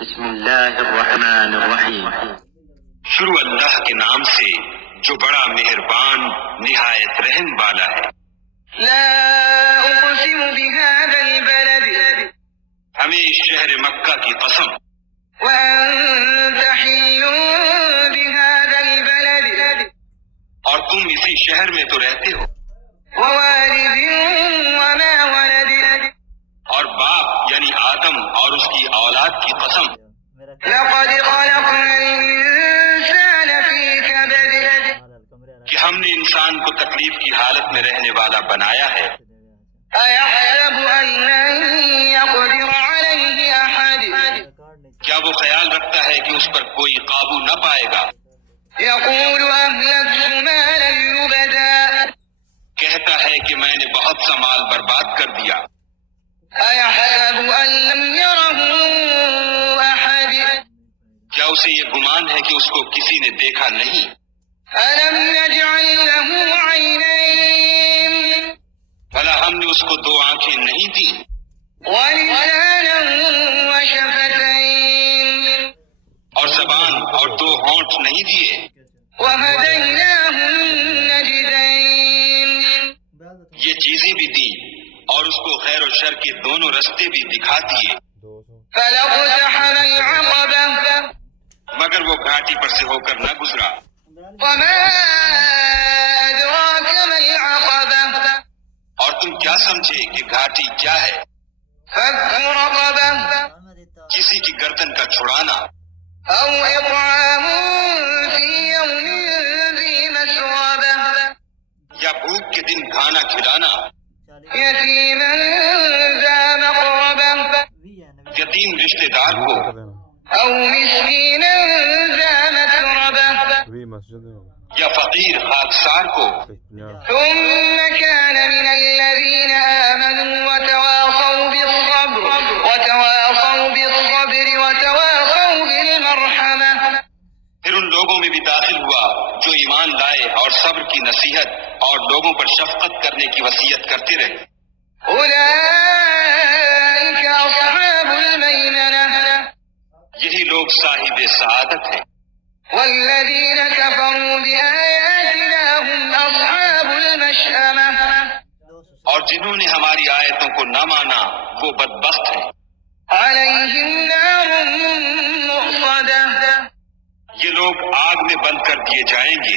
بسم اللہ الرحمن الرحیم۔ شروع اللہ کے نام سے جو بڑا مہربان نہایت رحم والا ہے۔ لا اقسم بهذا البلد ہمیں اس شہر مکہ کی قسم، وانت حل بهذا البلد اور تم اسی شہر میں تو رہتے ہو، ووالد وما ولد اور باپ یعنی آدم اور اس کی اولاد کی قسم، لقد خلقنا الانسان في كبد کہ ہم نے انسان کو تکلیف کی حالت میں رہنے والا بنایا ہے۔ أيحسب أن لن يقدر عليه أحد کیا وہ خیال رکھتا ہے کہ اس پر کوئی قابو نہ پائے گا؟ يقول أهلكت مالا لبدا کہتا ہے کہ میں نے بہت سا مال برباد کر دیا۔ أيحسب أن لم يره أحد کیا اسے یہ گمان ہے کہ اس کو کسی نے دیکھا نہیں؟ ألم نجعل له عينين بھلا ہم نے اس کو دو آنکھیں نہیں دی ولسانا وشفتين اور زبان اور دو ہونٹ نہیں دیے؟ وهديناه النجدين یہ چیزیں بھی دی اور اس کو خیر و شر کے دونوں رستے بھی دکھا دیے، فلا اقتحم العقبة مگر وہ گھاٹی پر سے ہو کر نہ گزرا۔ وما أدراك ما العقبة اور تم کیا سمجھے کہ گھاٹی کیا ہے؟ فك رقبة کسی کی گردن کا چھڑانا، أو إطعام في يوم ذي مسغبة یا بھوک کے دن کھانا کھلانا، يتيما ذا مقربة یتیم رشتہ دار کو، أو مسكينا ذا متربة یا فقیر خاکسار کو۔ ثم كان من الذين آمنوا وتواصوا بالصبر وتواصوا بالمرحمة پھر ان لوگوں میں بھی داخل ہوا جو ایمان لائے اور صبر کی نصیحت اور لوگوں پر شفقت کرنے کی وصیت کرتے رہے۔ أولئك أصحاب الميمنة یہی لوگ صاحب سعادت ہیں، والذين كفروا بآياتنا هم أصحاب المشأمة اور جنہوں نے ہماری آیتوں کو نہ مانا وہ بدبخت ہیں۔ عليهم نار مؤصدة یہ لوگ آگ میں بند کر دیے جائیں گے۔